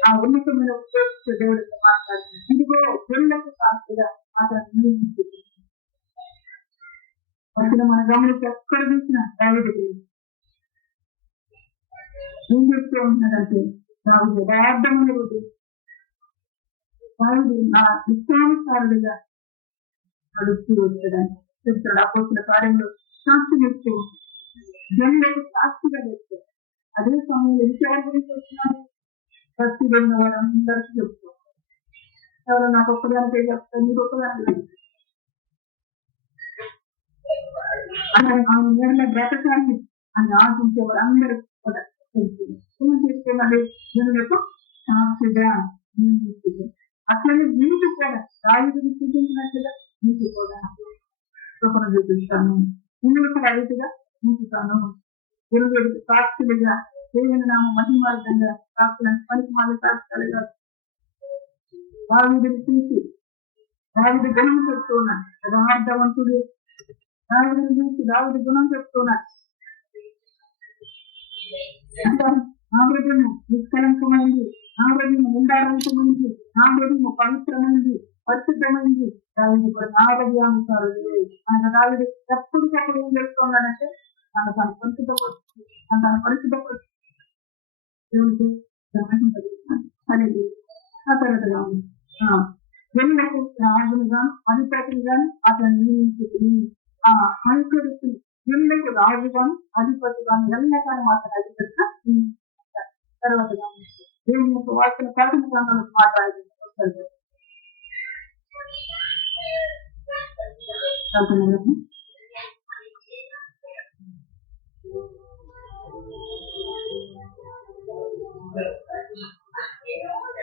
ఆ ఉన్నతమైన ఉద్దేశంతో దేవుడితో మాట్లాడుతుంది. ఇదిగో జనులకు సాక్షిగా అతను నియమించుతుంది. వచ్చిన మన గమనించి ఎక్కడ చూసిన దావీదు ఏం చెప్తూ ఉంటున్నాడంటే దావీదు యథార్థమైన ఉద్దేశం. దావీదు నా ఇష్టానుసారుడిగా నడుస్తూ వచ్చాడని చెప్తాడు. అపోస్తుల కార్యంలో సాక్షి ఇస్తూ జనులకు సాక్షిగా చెప్తాడు. అదే సమయంలో ఎవరి గురించి వచ్చినారు? భక్తి వెళ్ళిన వారు అందరికీ చెప్తారు. ఎవరు నాకు ఒక్కదానికే చెప్తారు, మీరు ఒక్కదానికి ఆయన నేరుగా బ్రతకాన్ని అని ఆశించే వారు అందరికీ కూడా తెలుస్తుంది. ఏం చేస్తున్నాడు? జనులకు సాక్షిగా అట్లనే నీకు కూడా రాయుడిని చూపించినట్లుగా నీకు కూడా కృపను చూపిస్తాను, నేను కూడా రైతుగా చూపుతాను. గురువుడికి సాక్షులుగా దేవుని నామ మహిమార్థంగా సాక్షులను పనికి మళ్ళీ సాక్షులుగా దావీదుని చూసి దావీదు గుణం చెప్తున్నాడు. యథార్థవంతుడు దావీదుని చూసి దావీదు గుణం చెప్తున్నాడు. నా హృదయము నిష్కలంకమైంది, నా హృదయము నిందారహితమైంది, నా హృదయము పవిత్రమైంది, పరిశుద్ధమైంది. దావీదు కూడా నా హృదయానుసారుడు. ఆయన దావీదు ఎప్పటికప్పుడు ఏం చేస్తున్నాడంటే తను పరిశుద్ధపడుతుంది, తను పరిశుద్ధపడుతుంది. దేవుడికి అనేది ఆ తరగతిగా ఉంది. జనులకు రాజులు గాను అధిపతులు గాను అతను నియమించుకుని ఆ అనుకరిస్తున్న జనులకు రాజు గాను అధిపతి గాను ఎల్లకాలం అతను అధిపతిగా తర్వాత దేవుని యొక్క వాక్యం ప్రాథమికంగా మాట్లాడుతుంది.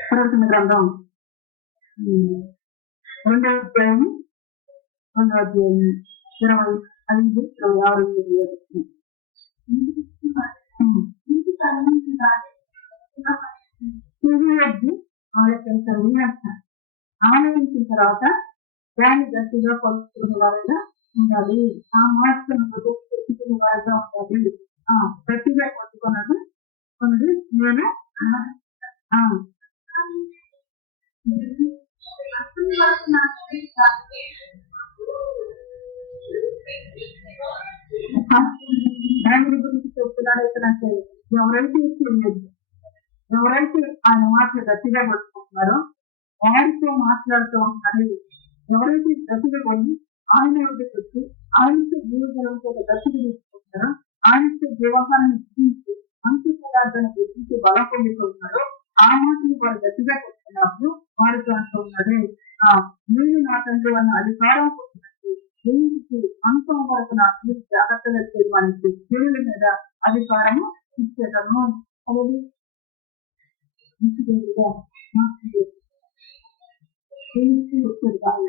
ప్రకటన గ్రంథం 2వ అధ్యాయం 25, 26 ఆలోచించిన తర్వాత దాన్ని గట్టిగా పలుకుతున్న వారిగా ఉండాలి. ఆ మాటలను పెట్టుకునే వారిగా ఉండాలి. గట్టిగా పట్టుకున్నది కొన్ని నేను దాని గురించి చెప్తున్నాడు. అయితే ఎవరైతే ఆయన మాటలు గట్టిగా పట్టుకుంటున్నారో వారితో మాట్లాడుతూ ఉంటున్నాడు. ఎవరైతే గట్టిగా కొని ఆయన వద్దకు వచ్చి ఆయనతో జీవజలంతో గట్టిగా తీసుకుంటున్నారో, ఆయనతో జీవహాన్ని గుర్తించి మంచి పదార్థాన్ని గుర్తించి బలం పొందుతున్నారో ఆ మాటలు వారు గట్టిగా చెప్తున్నప్పుడు వారితో అంటూ ఉన్నాడు, నేను నా తండ్రి అన్న అధికారం పొందినట్టు దేవుడికి అంతం వరకు నాకు జాగ్రత్తగా తీర్మానించి దేవుడి మీద అధికారము ఇచ్చేటను. అనేది వచ్చేది కాదు,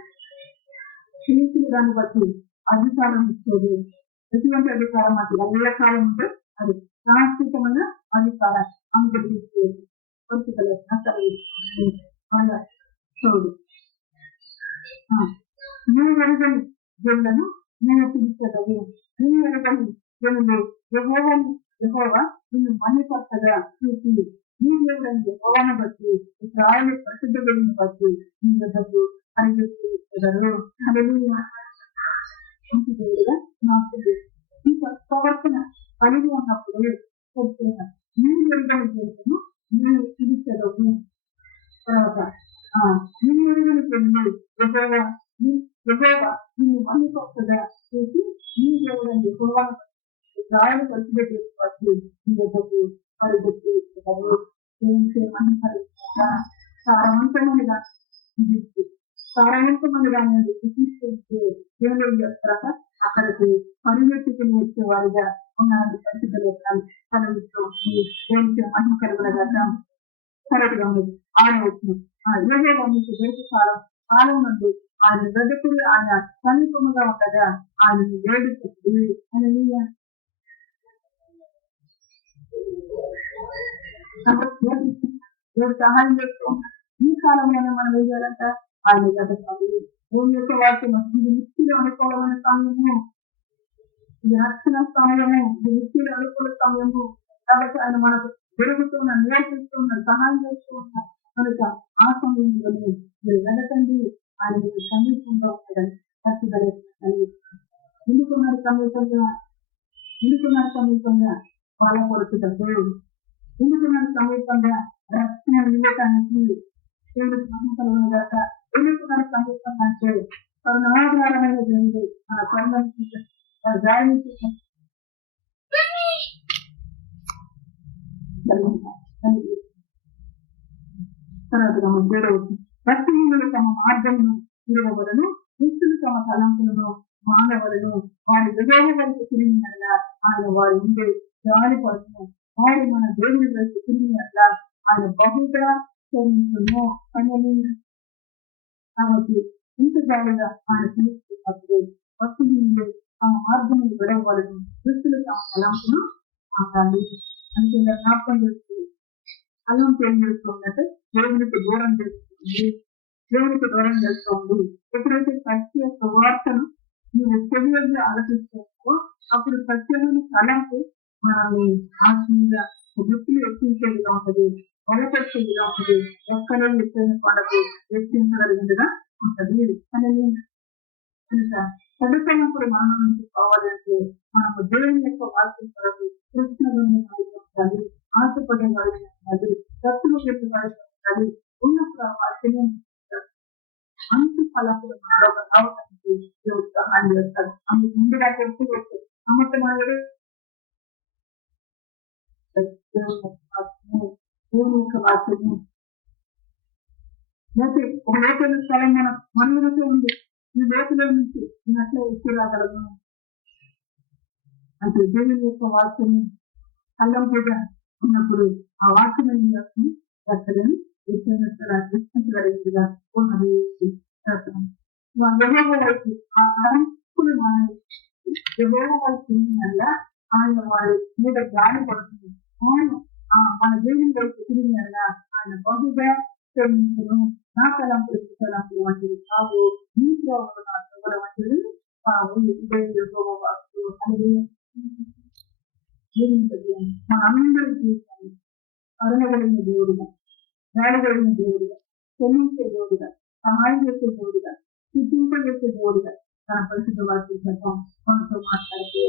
దాన్ని బట్టి అధికారం ఇచ్చేది. ఎటువంటి అధికారం అది ఎల్లకాలం ఉంటే అది శాశ్వతమైన అధికారం అనుగ్రహించేది చూడు నీ వెలుగని జనులను నేను పిలిచదవు నీ వెలుగని జనులు యెహోవా నిన్ను మహిమపరచగా చూసి నీ దేవుడని యెహోవాను బట్టి ఇశ్రాయేలు పరిశుద్ధ దేవుని బట్టి నీ వద్దకు పరిగెత్తుతారు. హల్లెలూయా. మంచి దేవుడుగా నాకు ఈ ప్రవర్తన కలిగి ఉన్నప్పుడు నీ వెలుగని జనులను నేను పిలిచదవు. తర్వాత నీ వెలుగని జనులు యెహోవా నిన్ను మహిమపరచగా చూసి నీ దేవుడని యెహోవాను రాయలు పరిస్థితి బట్టి నీ వద్దకు పరిగెత్తుతారు. సారవంతమైన దాన్ని తీసుకొస్తే దేవుని యొక్క అక్కడికి పరిగెత్తుకుని వచ్చే వారిగా ఉన్నారని పరిస్థితులు కలుగుతూ దేవునికి మహిమ కలుగునగా కరెక్ట్గా ఉంది. యెహోవా మీకు దేశ కాలం నుండి ఆయన గడ్డకులు ఆయన సమీపముగా ఉండగా ఆయన వేడుకప్పుడు హల్లెలూయా. దేవుడు సహాయం చేస్తూ ఈ కాలంలోనే మనం ఏం చేయాలంట ఆయన గడ్డ దేవుని యొక్క వాక్యం ఇది ముక్తిలో అనుకూలమైన సమయము, ఇది రక్షణ సమయము, ఇది ముక్తిలో అనుకూల సమయము. కాబట్టి ఆయన మనకు పెరుగుతున్న నేర్పిస్తున్న సహాయం చేస్తూ ఉన్నారు కనుక ఆ సమయంలోనే మీరు వెనకండి ఆయన మీరు సమీపంగా ఉంటాడని పట్టుదల ఎందుకున్నారు సమీపంగా వాళ్ళ కొరకుటకు ఎందుకున్నారు సమీపంగా రక్షణ ఇవ్వటానికి ఎందుకున్నారు సమీపంగా అంటే కరుణాధారమైన దేవుడు మన కరుణకి భక్తులు తమ మార్గమును తిరగవలను దుస్తులు తమ తలంపులను మానవులను వారి వివేక వరకు తిరిగినట్లా ఆయన వారి ఉండే జాలి పడుతును. వారు మన దేవుని వైపు తిరిగినట్లా ఆయన బహుగా క్షమించును అని. కాబట్టి ఇంత జాలిగా ఆయన పిలుస్తున్నప్పుడు భక్తులు తమ మార్గమును విడవలను దుస్తులు తమ తలంపును మాట్లాడి అంటే జ్ఞాపకం చేస్తుంది. అల్లం తెలియజేస్తున్నట్టు దేవునికి దూరం చేస్తుంది, దేవునికి దూరం చేస్తుంది. ఎప్పుడైతే సత్య సువార్తను నువ్వు తెలియగా ఆలోచిస్తావో అప్పుడు సత్యమైన తలంపు మనల్ని ఆత్మీయంగా వృత్తిని ఎక్కించేదిగా ఉంటుంది, బలపరిచేదిగా ఉంటుంది, ఎక్కడో ఎత్తైన కొండకు ఎక్కించగలిగిందిగా ఉంటుంది. అనేది చదువుకున్నప్పుడు మనం నుంచి కావాలంటే మనము దేవుని యొక్క వాక్యం కొరకు కృష్ణుని ఉండాలి, ఆశపడే వారికి ఉండాలి, శత్రువు పెట్టుబడి ఉన్నప్పుడు ఆ వాక్యమే మంచి ఫలములు మనలో రావడానికి దేవుడు సహాయం చేస్తాడు. అందుకు ముందుగా తెలుసు సమర్థమాడు దేవుని యొక్క వాక్యము లేకపోతే ఒక లోపల స్థలం మన మనలో ఉంది. ఈ లోతులో నుంచి అట్లా ఎక్కి రాగలను అంటే దేవుని యొక్క వాక్యం కళ్ళం కూడా ఉన్నప్పుడు ఆ వాక్యం ఏం చేస్తుంది రక్షణని ఎక్కించగలిగిందిగా ఉన్నది. ఆయన వారి మీద గాలి పడుతుంది. అవును మన దేవుని వైపు తిరిగినలా ఆయన బహుగా క్షమించును. నా తలంపులు వంటివి కావు, నీ సేవలు నా సేవల వంటివి కావు. మనందరి జీవితాన్ని కరుణగలిగిన దేవుడుగా, గాలిగలిగిన దేవుడుగా, క్షమించే దేవుడుగా, సహాయం చేసే దేవుడుగా, సిద్ధింపజేసే దేవుడుగా తన పరిశుద్ధ వాక్యం మనతో మాట్లాడితే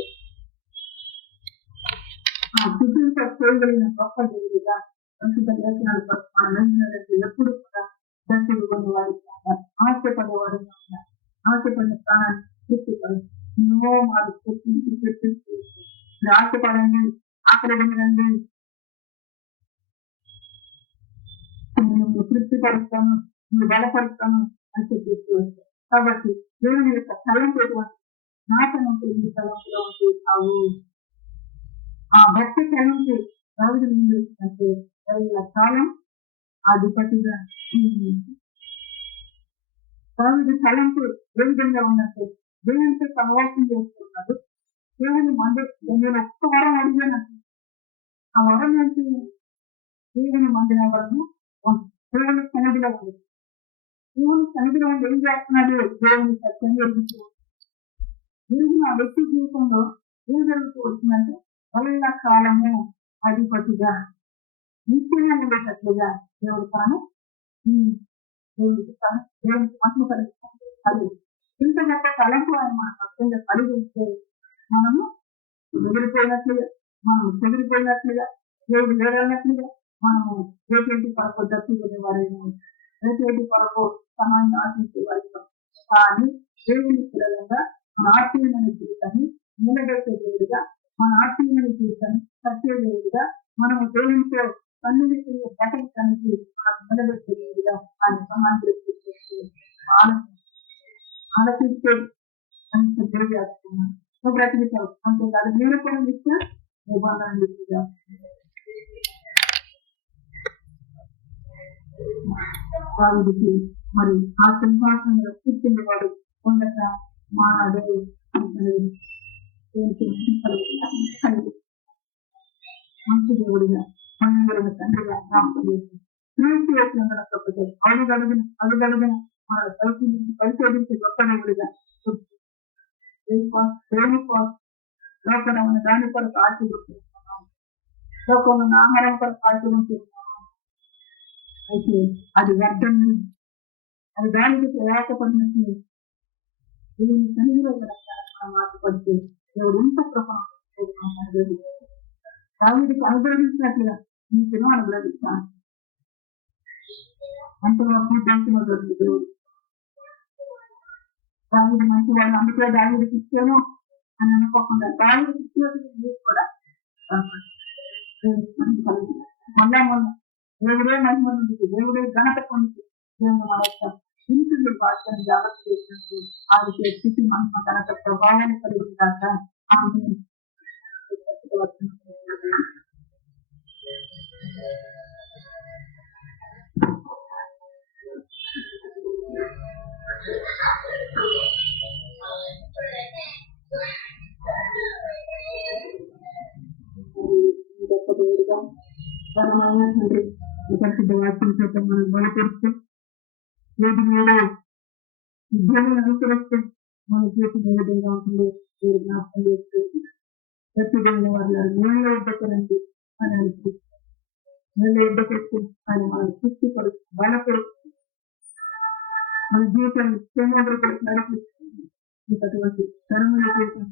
ఆ సిద్ధింపగలిగిన గొప్ప దేవుడుగా పరిశుద్ధ లేఖనాలు ఎప్పుడు కూడా దంతులు వారికి ఆశపడేవారు ఆశపడిన ప్రాణాన్ని తృప్తిపడి ఎన్నో మాకు తెప్పించి ఆశపడండి, ఆకలిండి, తృప్తిపరుస్తాను, మీరు బలపరుస్తాను అని చెప్పేస్తూ వస్తాను. కాబట్టి దేవుని యొక్క తలంపు నా తలంపులు మీ తలంపులో ఉంటే కావు. ఆ భక్తి తలంపు రాజు ఏం చేస్తుందంటే కాలం అధిపతిగా రాజు తలంపు ఏ విధంగా ఉన్నట్టు దేవునితో సహవాసం చేస్తున్నాడు, దేవుని మందిరం నేను ఒక్క వరం అడిగాను. ఆ వరం ఏంటి? దేవుని మందిరం వరము దేవుని సన్నిధిలో ఉంది. దేవుని సన్నిధిలో ఉండి ఏం చేస్తున్నాడు? దేవుని సత్యం జరుగుతుంది. ఈరోజు నా వ్యక్తి జీవితంలో ఏం జరుగుతూ వచ్చిందంటే వల్ల కాలము అధిపతిగా నిత్యంగా ఉండేటట్లుగా దేవుడు తాను దేవుడికి మహిమ కలిగి ఇంత గొప్ప తలంపు ఆయన మన సత్యంగా కలిగి ఉంటే మనము చెదిరిపోయినట్లుగా దేవుడు వేరన్నట్లుగా మనము రేపేంటి కొరకు దర్శించే వారైనా రేపేంటి కొరకు సమయాన్ని ఆశించే వారితో. కానీ దేవుని పిల్లలుగా మన ఆత్మీయమైన జీవితాన్ని నిలబెట్టే దేవుడిగా, మన ఆత్మీయమైన జీవితాన్ని సత్య దేవుడిగా, మనము దేవునితో సన్నిహితంగా బతకడానికి మనకు నిలబెట్టే దేవుడిగా ఆయన సమాజంలో ఆలోచిస్తే అంత తెలియజేస్తున్నాను. బ్రతికితావు అంతేకాదు నేను కూడా ఇచ్చా నిబంధన వారికి మరి ఆ సింహాసనంలో కూర్చుని వాడు ఉండగా మానడు మంచి దేవుడిగా మనందరిని తండ్రిగా జ్ఞాపకం చేసి క్రీస్తు వచ్చిన అడుగడుగున మన పరిశోధించే గొప్ప దేవుడిగా లోపల ఉన్న దాని కొరకు ఆశీర్వదిస్తున్నాం. లోకంలో ఆహారం కొరకు ఆశీర్వదిస్తున్నాం. అయితే అది వ్యర్థం, అది దానికి ప్రయాసపడినట్టు దేవుని సన్నిధిలో మనం ఆశపడితే దేవుడు ఇంత ప్రభావం దానికి అనుగ్రహించినట్లుగా నీకు అనుగ్రహిస్తాను. అంతవరకు దేశంలో దొరికి దేవుడు దానికి మంచి వాళ్ళు అందుకే దానికి ఇచ్చాను అని అనుకోకుండా దానికి ఇచ్చేది కూడా మొన్న దేవుడే మహిమ నుండి దేవుడే ఘనత పొంది దేవుని మన యొక్క ఇంటి భాషను జాగ్రత్త చేసినట్టు ఆడికి స్థితి మహిమ ఘనత ప్రభావాన్ని కలిగి ఉంటాక ఆమె గొప్ప దేవుడిగా ఘనమైన తండ్రి పరిశుద్ధ వాక్యం చేత మనం బలపరుస్తూ ఏది మీరు విద్యను అనుసరిస్తే మన జీవితం ఏ విధంగా ఉంటుంది మీరు జ్ఞాపకం చేస్తూ ప్రతి దేవుని వాళ్ళ నీళ్ళ ఇద్దరండి అని అనిపిస్తుంది. నీళ్ళ ఇద్దరు ఆయన మనం సృష్టిపరుస్తూ బలపరుస్తూ మన జీవితాన్ని సముద్ర నడిపిస్తుంది. అటువంటి ధర్మల జీవితం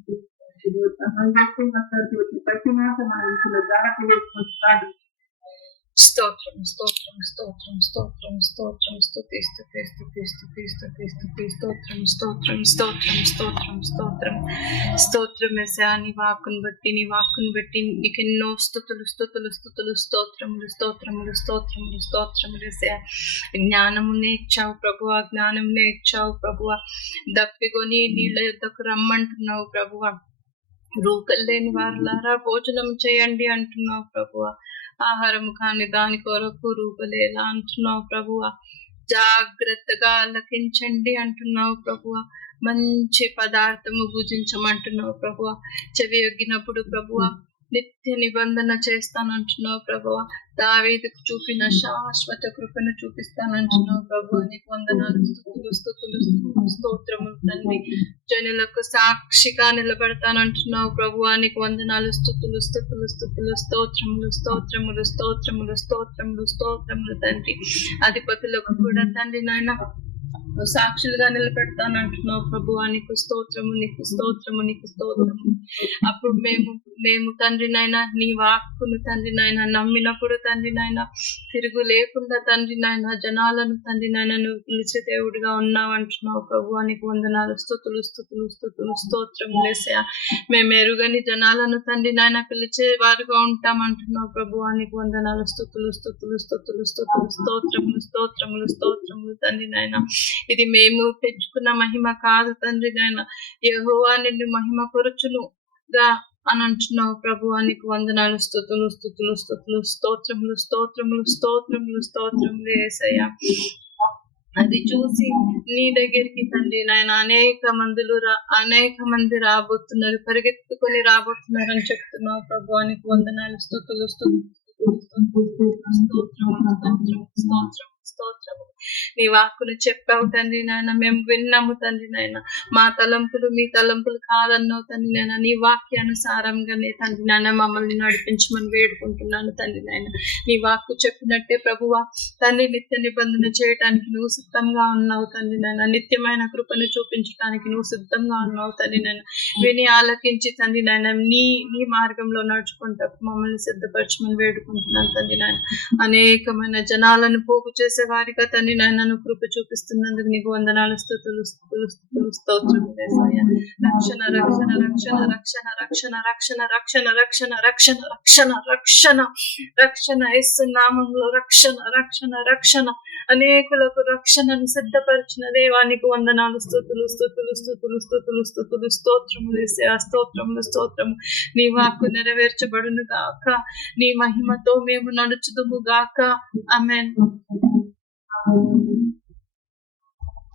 సహాయం చేస్తూ మాట్లాడుతూ ప్రతి మాసం మన ఇంట్లో జాగ్రత్త చేసుకొని స్టార్ట్ స్తోత్రం స్తోత్రం స్తోత్రం స్తోత్రం స్తోత్రం స్తుతి స్తుతి స్తుతి స్తుతి స్తుతి స్తుతి స్తోత్రం స్తోత్రం స్తోత్రం స్తోత్రం స్తోత్రం స్తోత్రం యేసయ్యా. నీ వాక్కును బట్టి నీకు ఎన్నో స్తుతులు స్తుతులు స్తుతులు స్తోత్రములు స్తోత్రములు స్తోత్రములు స్తోత్రములు యేసయ్యా. జ్ఞానమునే ఇచ్చావు ప్రభువా, జ్ఞానమునే ఇచ్చావు ప్రభువా. దప్పికొని నీళ్ళ యొద్దకు రమ్మంటున్నావు ప్రభువా. రూకలు లేని వారులారా భోజనం చేయండి అంటున్నావు ప్రభువా. ఆహారము కాని దాని కొరకు రూపలేలా అంటున్నావు ప్రభువా. జాగ్రత్తగా ఆలకించండి అంటున్నావు ప్రభువా. మంచి పదార్థము భుజించమంటున్నావు ప్రభువా. చెవి యొగ్గినప్పుడు ప్రభువా నిత్య నిబంధన చేస్తానంటున్నావు ప్రభువా. దావీదుకు చూపిన శాశ్వత కృపను చూపిస్తానంటున్నావు ప్రభువా. నీకు వందనాలు స్తుతులు స్తుతులు స్తుతులు స్తోత్రములు తండ్రి. జనులకు సాక్షిగా నిలబడతానంటున్నావు ప్రభువా. నీకు వందనాలు స్తుతులు స్తుతులు స్తుతులు స్తోత్రములు స్తోత్రములు స్తోత్రములు స్తోత్రములు స్తోత్రములు తండ్రి. అధిపతులకు కూడా తండ్రి నాయన సాక్షులుగా నిలబెడతానంటున్నావు ప్రభువా. నీకు స్తోత్రము, నీకు స్తోత్రము, నీకు స్తోత్రము. అప్పుడు మేము తండ్రి నాయన నీ వాక్కును తండ్రి నాయన నమ్మినప్పుడు తండ్రి నాయన తిరుగు లేకుండా తండ్రి నాయన జనాలను తండ్రి నాయన నువ్వు పిలిచే దేవుడిగా ఉన్నావు అంటున్నావు ప్రభువా. నీకు వందనాలు స్తుతులు స్తుతులు స్తుతులు స్తోత్రము యేసయ్యా. మేము ఎరుగని జనాలను తండ్రి నాయన పిలిచే వారుగా ఉంటామంటున్నావు ప్రభువా. నీకు వందనాలు స్తుతులు స్తుతులు స్తుతులు స్తుతులు స్తోత్రములు స్తోత్రములు స్తోత్రములు తండ్రి నాయన. ఇది మేము తెచ్చుకున్న మహిమ కాదు తండ్రి నాయన, యెహోవా నిన్ను మహిమ పరచునుగా అని అంటున్నావు ప్రభువా. నీకు వందనాలు స్తుతులు స్తుతులు స్తుతులు స్తోత్రములు స్తోత్రములు స్తోత్రములు స్తోత్రములు యేసయ్యా. అది చూసి నీ దగ్గరికి తండ్రి నాయన అనేక మంది రాబోతున్నారు, పరిగెత్తుకొని రాబోతున్నారని చెప్తున్నావు ప్రభు. నీకు వందనాలు, స్తుతులు స్తోత్రం స్తోత్రము. నీ వాక్కును చెప్పావు తండ్రి నాయన, మేము విన్నాము తండ్రి నాయన. మా తలంపులు మీ తలంపులు కాదన్నావు తండ్రి నాయన. నీ వాక్యానుసారంగానే తండ్రి నాయన మమ్మల్ని నడిపించమని వేడుకుంటున్నాను తండ్రి నాయన. నీ వాక్కు చెప్పినట్టే ప్రభువా తండ్రి నిత్య నిబంధన చేయటానికి నువ్వు సిద్ధంగా ఉన్నావు తండ్రి నాయన. నిత్యమైన కృపను చూపించడానికి నువ్వు సిద్ధంగా ఉన్నావు తండ్రి నాయన. విని ఆలకించి తండ్రి నాయన నీ మార్గంలో నడుచుకుంటా మమ్మల్ని సిద్ధపరచమని వేడుకుంటున్నాను తండ్రి నాయన. అనేకమైన జనాలను పోగు చేసే వారిగా తండ్రి నాయనను కృప చూపిస్తున్నందుకు నీకు వందనాలు, స్తుతులు స్తోత్రం. రక్షణ రక్షణ రక్షణ రక్షణ రక్షణ రక్షణ రక్షణ రక్షణ రక్షణ రక్షణ రక్షణ రక్షణ యేసు నామములో రక్షణ రక్షణ రక్షణ అనేకులకు రక్షణను సిద్ధపరిచిన దేవానికి వందనాలు, స్తుతులు స్తుతులు స్తుతులు స్తుతులు స్తుతులు స్తోత్రములు యేసయ్యా, స్తోత్రములు స్తోత్రము. నీ వాక్కు నెరవేర్చబడును గాక, నీ మహిమతో మేము నడుచుదుము గాక. ఆమేన్.